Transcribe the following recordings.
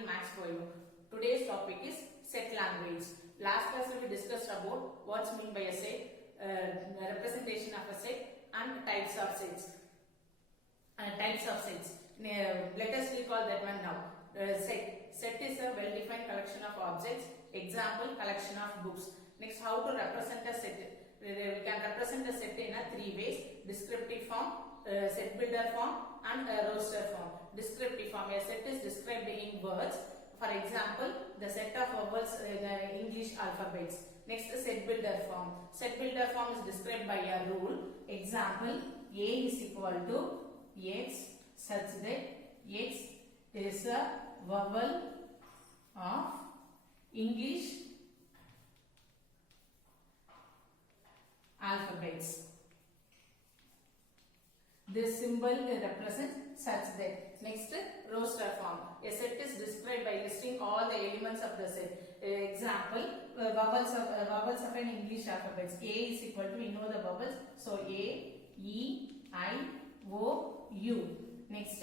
Handling Max for You. Today's topic is set language. Last class we discussed about what's meant by a set, representation of a set, and types of sets. Let us recall that one now. Set is a well-defined collection of objects. Example, collection of books. Next, how to represent a set? We can represent a set in a three ways: descriptive form, set builder form, and roster form. Descriptive form: a set is described in words. For example, the set of vowels in English alphabets. Next, set builder form. Set builder form is described by a rule. Example: A is equal to X such that X is a vowel of English alphabets. This symbol represents such that. Next, roster form. A set is described by listing all the elements of the set. Example, vowels of an English alphabets. A is equal to, we know the vowels, so A, E, I, O, U. Next,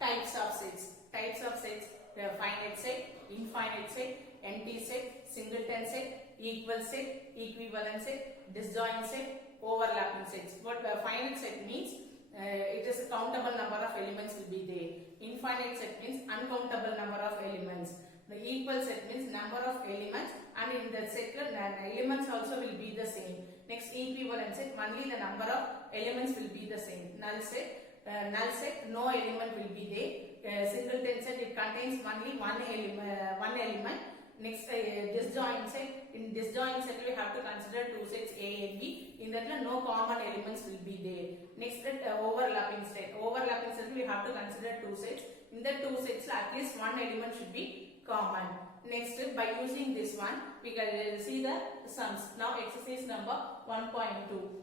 types of sets. Types of sets: finite set, infinite set, empty set, singleton set, equal set, equivalent set, disjoint set, overlapping sets. What finite set means? It is a countable number of elements will be there. Infinite set means uncountable number of elements. The equal set means number of elements, and in the set elements also will be the same. Next, equivalent set, only the number of elements will be the same. Null set, no element will be there. Singleton set, it contains only one element. Next, disjoint set. In disjoint set, we have to consider two sets A and B. In that, no common elements will be there. Next, overlapping set. Overlapping set, we have to consider two sets. In the two sets, at least one element should be common. Next, by using this one, we can see the sums. Now, exercise number 1.2.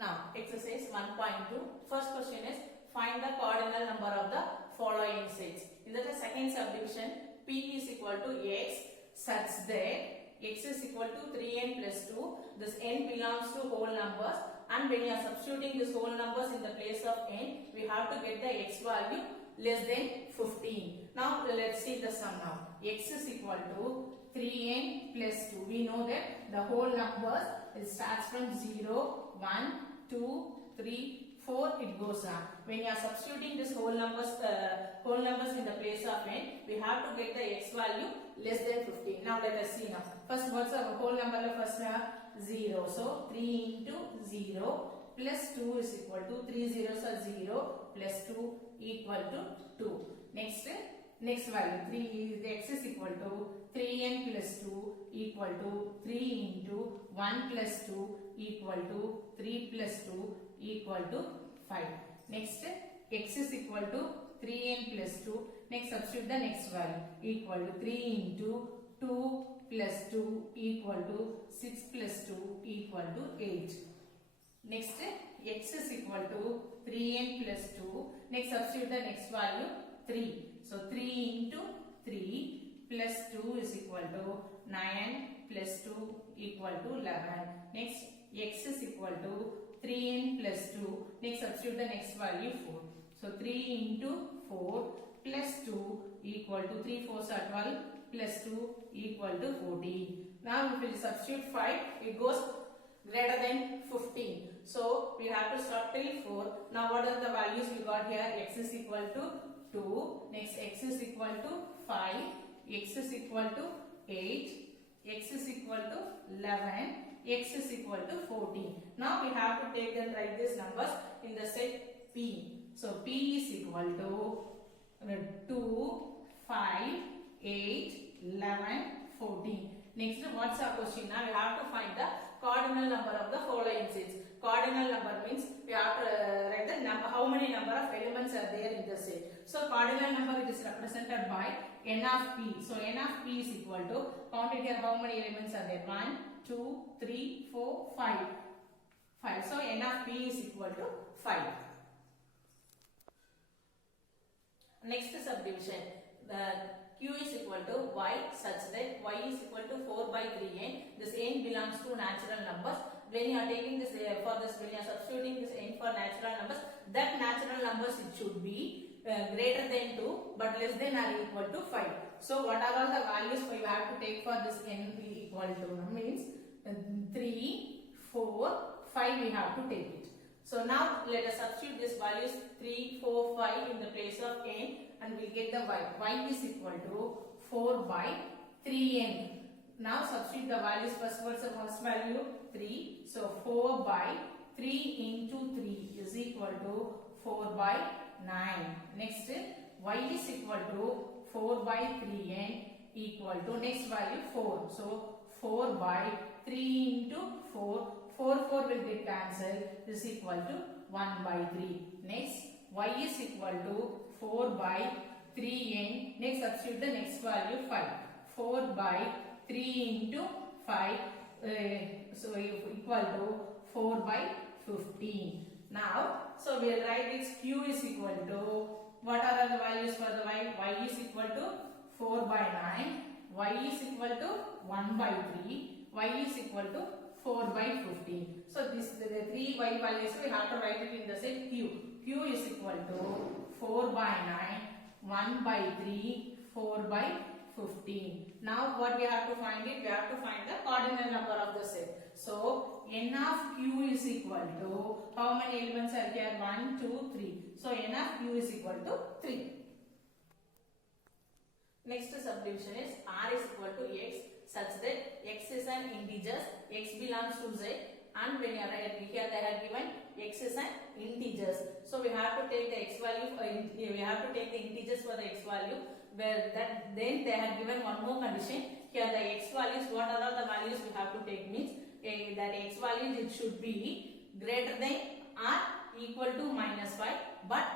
Now, exercise 1.2. First question is, find the cardinal number of the following sets. In the second subdivision, P is equal to X such that X is equal to 3n plus 2. This n belongs to whole numbers, and when you are substituting these whole numbers in the place of n, we have to get the X value less than 15. Now, let's see the sum now. X is equal to 3n plus 2. We know that the whole numbers, it starts from 0, 1, 2, 3, 4, it goes on. When you are substituting this whole numbers in the place of n, we have to get the x value less than 15. Now let us see now. First, what's the whole number? First, 0. So 3 into 0 plus 2 is equal to 3 zeros are 0 plus 2 equal to 2. Next value, 3 is x is equal to 3n plus 2 equal to 3 into 1 plus 2 equal to 3 plus 2 equal to 5. Next, x is equal to 3n plus 2. Next, substitute the next value equal to 3 into 2 plus 2 equal to 6 plus 2 equal to 8. Next, x is equal to 3n plus 2. Next, substitute the next value 3. So 3 into 3 plus 2 is equal to 9 plus 2 equal to 11. Next, x is equal to 3n plus 2. Next, substitute the next value 4. So 3 into 4 plus 2 equal to 3 4s are 12 plus 2 equal to 14. Now, if we substitute 5, it goes greater than 15. So, we have to stop till 4. Now, what are the values we got here? X is equal to 2. Next, x is equal to 5. X is equal to 8. X is equal to 11. X is equal to 14. Now, we have to take and write these numbers in the set P. So, P is equal to 2, 5, 8, 11, 14. Next, what's our question? Now, we have to find the cardinal number of the following sets. Cardinal number means we have to write the number, how many number of elements are there in the set. So, cardinal number it is represented by n of p. So, n of p is equal to, count it here, how many elements are there? 1, 2, 3, 4, 5. 5. So, n of p is equal to 5. Next subdivision. q is equal to y such that y is equal to 4 by 3n. This n belongs to natural numbers. When you are taking this for this, when you are substituting this n for natural numbers, that natural numbers it should be greater than 2 but less than or equal to 5. So what are all the values you have to take for this n equal to means 3, 4, 5 we have to take it. So now let us substitute these values 3, 4, 5 in the place of n and we get the y. Y is equal to 4 by 3n. Now substitute the values. First, what's the first value? 3. So 4 by 3 into 3 is equal to 4 by 9. Next, y is equal to 4 by 3n equal to next value 4. So 4 by 3 into 4. 4 will get cancelled. This is equal to 1 by 3. Next, y is equal to 4 by 3n. Next, substitute the next value 5. 4 by 3 into 5. So equal to 4 by 15. Now, so we will write its q is equal to, what are the values for the y? Y is equal to 4 by 9. Y is equal to 1 by 3. Y is equal to 4 by 15. So this the 3 y values we have to write it in the set q. Q is equal to 4 by 9, 1 by 3, 4 by 15. Now what we have to find it? We have to find the cardinal number of the set. So n of q is equal to, how many elements are here? 1, 2, 3. So n of q is equal to 3. Next subdivision is r is equal to x such that x is an integer, x belongs to z, and when you are here they have given x is an integers. So we have to take the x value, we have to take the integers for the x value, where that then they have given one more condition. Here the x values, what are all the values we have to take means that x values it should be greater than or equal to -5 but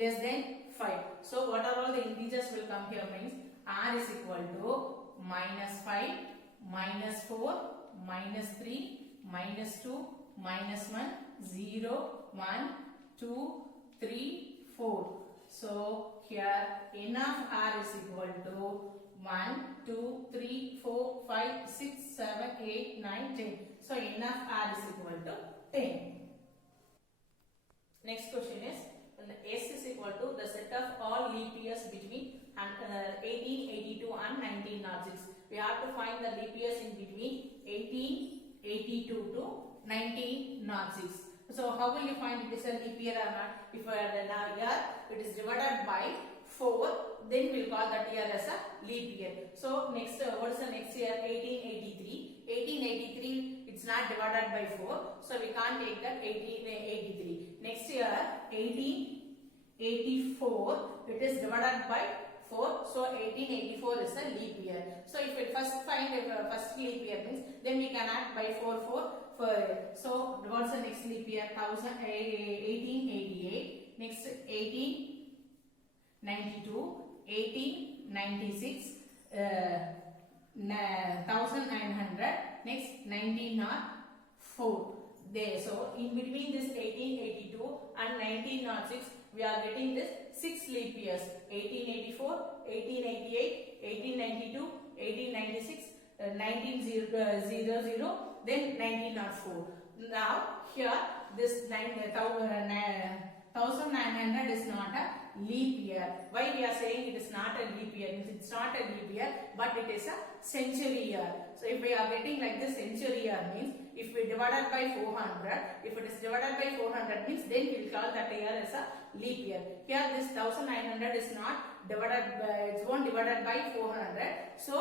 less than 5. So what are all the integers will come here means r is equal to -5, -4, -3, -2, -1, 0, 1, 2, 3, 4. So here n of r is equal to 1, 2, 3, 4, 5, 6, 7, 8, 9, 10. So n of r is equal to 10. Next question is S is equal to the set of all leap years between 1882 and 1906. We have to find the leap years in between 1882 to 1906. So how will you find it is a leap year or not? If year it is divided by 4, then we will call that year as a leap year. So next, what is the next year? 1883. 1883 it's not divided by 4, so we can't take that 1883. Next year 1884 it is divided by 4, so 1884 is a leap year. So if we first find first leap year means then we can add by 4 for so what's the next leap year? 1888. Next 1892, 1896, 1900. Next 1904. There, so in between this 1882 and 1906 we are getting this 6 leap years: 1884, 1888, 1892, 1896, 1900, then 1904. Now here this 1900 is not a leap year. Why we are saying it is not a leap year? It's not a leap year, but it is a century year. So if we are getting like this century year means if we divided by 400, if it is divided by 400 means then we will call that year as a leap year. Here this 1900 is not divided by, it's won't divided by 400. So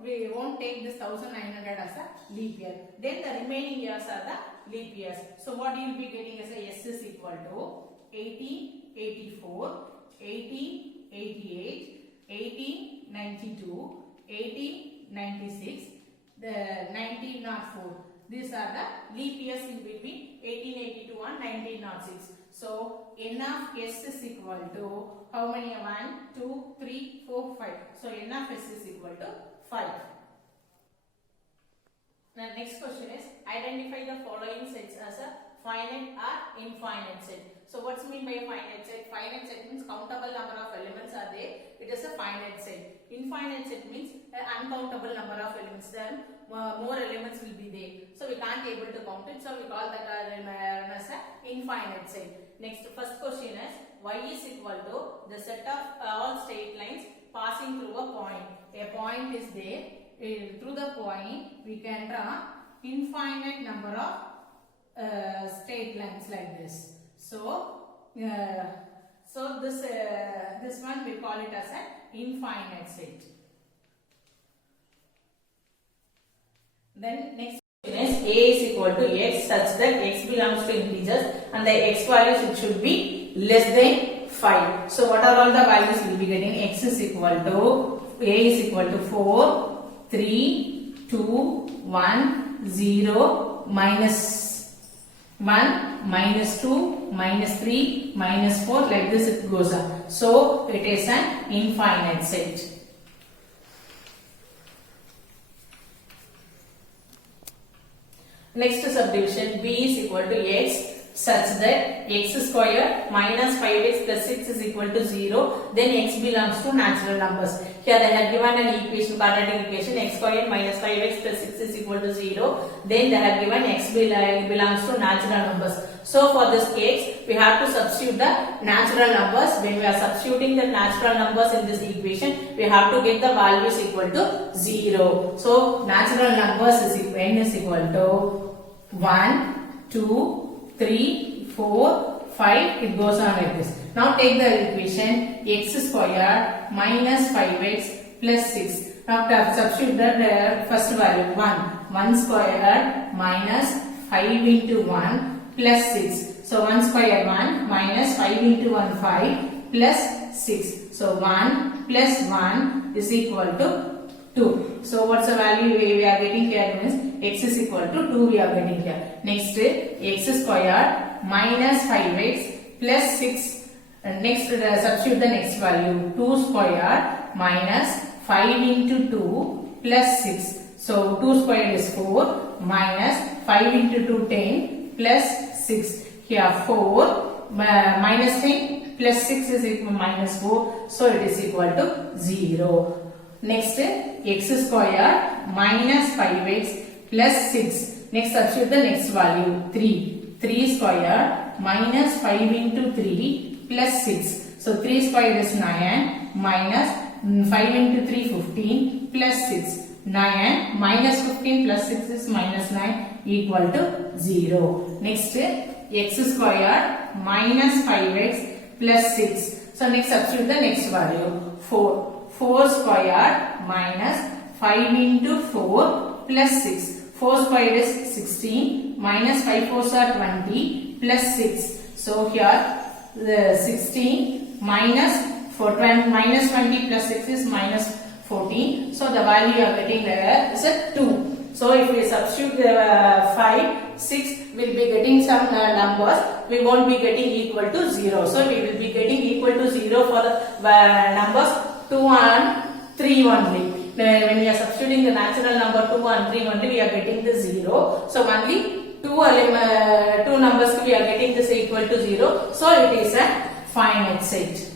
we won't take this 1900 as a leap year. Then the remaining years are the leap years. So what you will be getting as a S is equal to 1884, 1888, 1892, 1896, the 1904. These are the leap years in between 1882 and 1906. So n of S is equal to how many? 1, 2, 3, 4, 5. So n of S is equal to 5. Now next question is identify the following sets as a finite or infinite set. So what's mean by a finite set? Finite set means countable number of elements are there. It is a finite set. Infinite set means an uncountable number of elements. Then more elements will be there. So we can't able to count it. So we call that as an infinite set. Next, first question is y is equal to the set of all straight lines passing through a point. A point is there. Through the point we can draw infinite number of straight lines like this. So this one we call it as an infinite set. Then next question is a is equal to x such that x belongs to integers and the x values it should be less than 5. So what are all the values we will be getting? X is equal to a is equal to 4, 3, 2, 1, 0, minus 1, minus 2, minus 3, minus 4, like this it goes up. So it is an infinite set. Next subdivision, b is equal to x such that x square minus 5x plus 6 is equal to 0. Then x belongs to natural numbers. Here they have given an equation, quadratic equation, x square minus 5x plus 6 is equal to 0. Then they have given x belongs to natural numbers. So for this case, we have to substitute the natural numbers. When we are substituting the natural numbers in this equation, we have to get the values equal to 0. So natural numbers is equal, n is equal to 1, 2, 3, 4, 5, it goes on like this. Now take the equation x square minus 5x plus 6. Now substitute the first value 1 square minus 5 into 1 plus 6. So 1 square 1 minus 5 into 1 5 plus 6. So 1 plus 1 is equal to 2. So what's the value we are getting here means x is equal to 2 we are getting here. Next x square minus 5x plus 6. Next substitute the next value 2 square minus 5 into 2 plus 6. So 2 square is 4 minus 5 into 2 10 plus 6. Here 4 minus 10 plus 6 is equal to minus 4. So it is equal to 0. Next x square minus 5x plus 6. Next substitute the next value 3. 3 square minus 5 into 3 plus 6. So 3 square is 9 minus 5 into 3 15 plus 6. 9 minus 15 plus 6 is minus 9 equal to 0. Next x square minus 5x plus 6. So next substitute the next value 4. 4 square minus 5 into 4 plus 6. 4 square is 16 minus 5 fours are 20 plus 6. So here the 16 minus 20 plus 6 is minus 14. So the value you are getting there is a 2. So if we substitute the 5, 6 will be getting some numbers. We won't be getting equal to 0. So we will be getting equal to 0 for the numbers 2 and 3 only. When we are substituting the natural number 2 and 3 only, we are getting the 0. So only two numbers we are getting this equal to 0. So it is a finite set.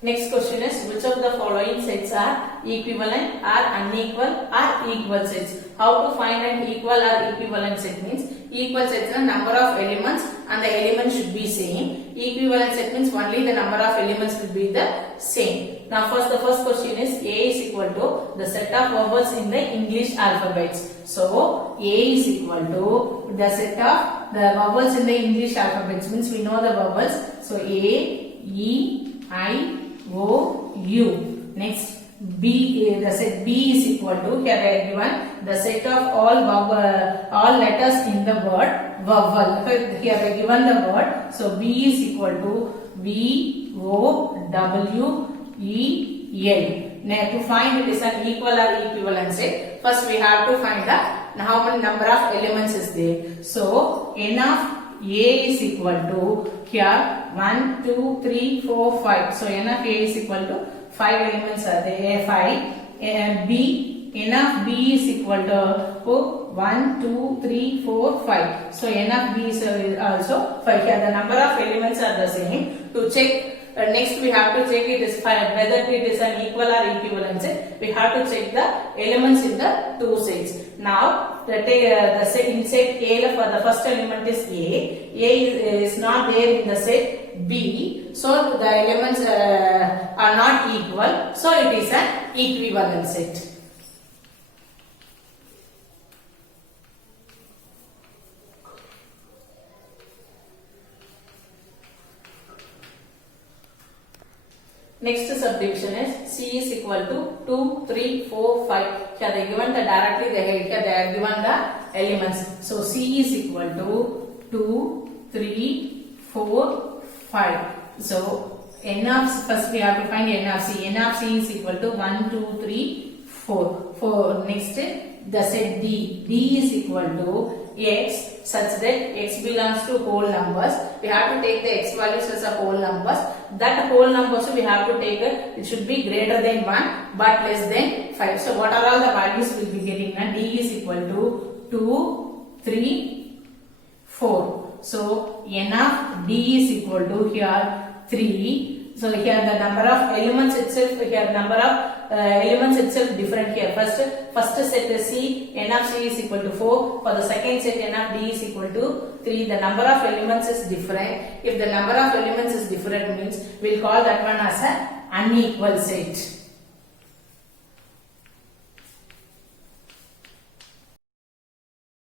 Next question is which of the following sets are equivalent or unequal or equal sets? How to find an equal or equivalent set means equal sets are number of elements and the elements should be same. Equivalent set means only the number of elements will be the same. Now the first question is A is equal to the set of vowels in the English alphabets. So A is equal to the set of the vowels in the English alphabets means we know the vowels. So A, E, I, O, U. Next B, the set B is equal to, here I have given the set of all letters in the word vowel. Here I have given the word. So B is equal to V, O, W, E, L. Now to find it is an equal or equivalent set, first we have to find the how many number of elements is there. So N of A is equal to, here 1, 2, 3, 4, 5. So N of A is equal to 5 elements are there, 5. And B, N of B is equal to 1, 2, 3, 4, 5. So n of b is also 5. Here the number of elements are the same. To check, next we have to check it is whether it is an equal or equivalent set. We have to check the elements in the two sets. Now the set in set A, for the first element is A. A is not there in the set B, so the elements are not equal. So it is an equivalent set. Next subdivision is C is equal to 2, 3, 4, 5. Here they given the directly here they are given the elements. So C is equal to 2, 3, 4, 5. So n of first we have to find n of C. N of C is equal to 1, 2, 3, 4. For next the set D. D is equal to X such that X belongs to whole numbers. We have to take the X values as a whole numbers. That whole numbers we have to take it should be greater than 1 but less than 5. So what are all the values we will be getting? Now D is equal to 2, 3, 4. So n of D is equal to here 3. So here the number of elements itself, here number of elements itself different here. First set is C, n of C is equal to 4. For the second set, n of D is equal to 3. The number of elements is different. If the number of elements is different means we'll call that one as an unequal set.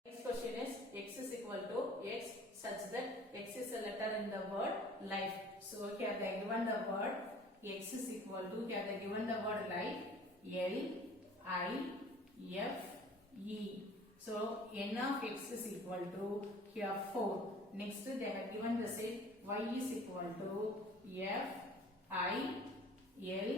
Next question is X is equal to X such that X is a letter in the word life. So here they given the word X is equal to, here they given the word life, L, I, F, E. So n of X is equal to here 4. Next they have given the set Y is equal to F, I, L,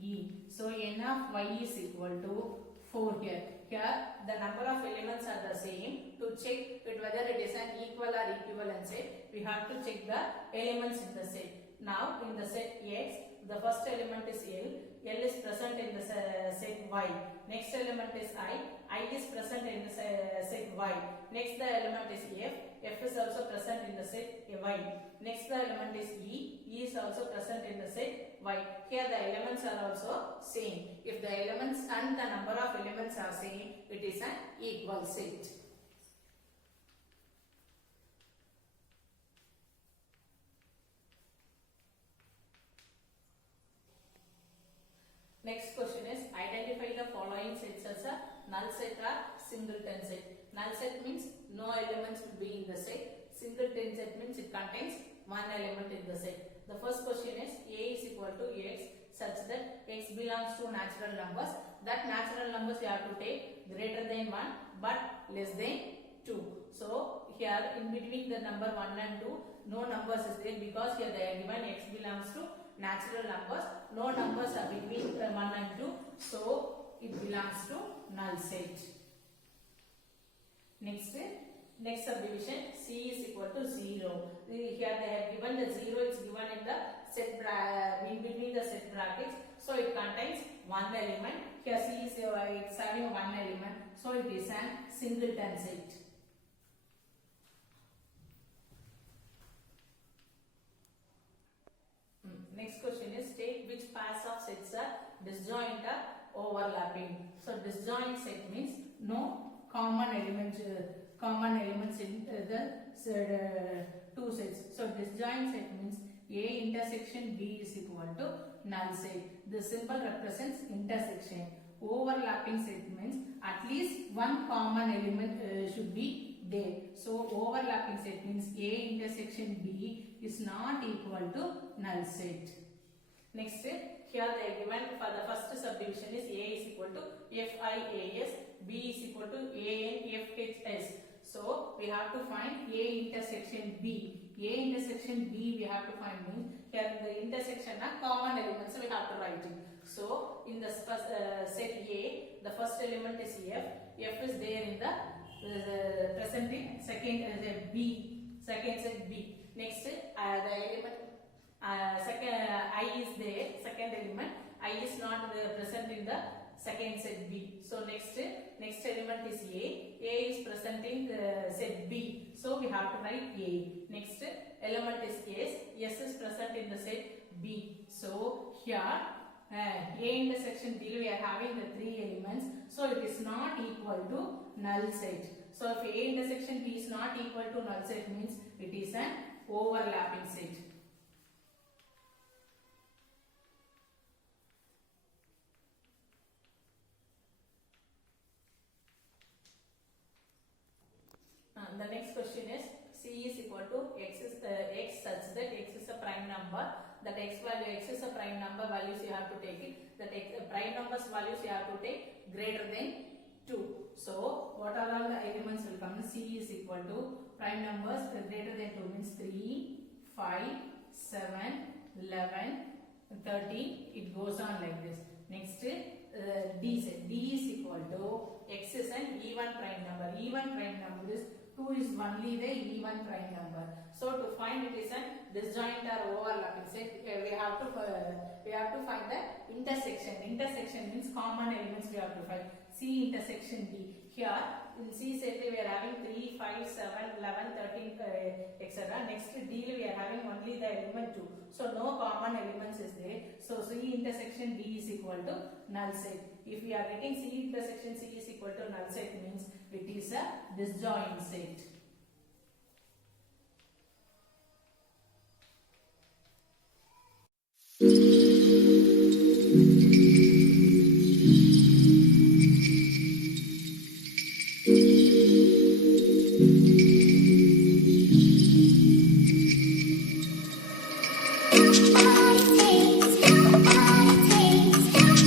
E. So n of Y is equal to 4 here. Here the number of elements are the same. To check it whether it is an equal or equivalent set, we have to check the elements in the set. Now in the set X, the first element is L. L is present in the set Y. Next element is I is present in the set Y. Next the element is F. F is also present in the set Y. Next the element is E. E is also present in the set Y. Here the elements are also same. If the elements and the number of elements are same, it is an equal set. Next question is identify the following sets as a null set or singleton set. Null set means no elements will be in the set. Singleton set means it contains one element in the set. The first question is A is equal to X such that X belongs to natural numbers. That natural numbers you have to take greater than 1 but less than 2. So here in between the number 1 and 2 no numbers is there because here they are given X belongs to natural numbers. No numbers are between 1 and 2, so it belongs to null set. Next subdivision C is equal to 0. Here they have given the 0 is given in the set in between the set brackets, so it contains one element. Here C is it's having one element, so it is an singleton set. Next question is state which pairs of sets are disjoint or overlapping. So disjoint set means no common elements in the two sets. So disjoint set means A intersection B is equal to null set. The symbol represents intersection. Overlapping set means at least one common element should be there. So overlapping set means A intersection B is not equal to null set. Next, here they are given for the first subdivision is A is equal to FIAS, B is equal to ANFHS. So we have to find A intersection B. A intersection B we have to find means here the intersection are common elements, so we have to write it. So in the first, set A, the first element is F. F is there in the present in second B. Second set B. Next the element second I is there. Second element I is not present in the second set B. So next element is A. A is present in set B. So we have to write A. Next element is S. S is present in the set B. So here A intersection B, we are having the three elements. So it is not equal to null set. So if A intersection B is not equal to null set, means it is an overlapping set. The next question is C is equal to X such that X is a prime number. That X is a prime number, values you have to take it. That prime numbers values you have to take greater than 2. So what are all the elements will come? C is equal to prime numbers greater than 2 means 3, 5, 7, 11, 13. It goes on like this. Next D set. D is equal to X is an even prime number. Even prime number is 2 is only the even prime number. So to find it is a disjoint or overlapping set, we have to find the intersection. Intersection means common elements we have to find. C intersection D. Here in C set we are having 3, 5, 7, 11, 13, etc. Next D we are having only the element 2. So no common elements is there. So C intersection D is equal to null set. If we are getting C intersection C is equal to null set, means it is a disjoint set.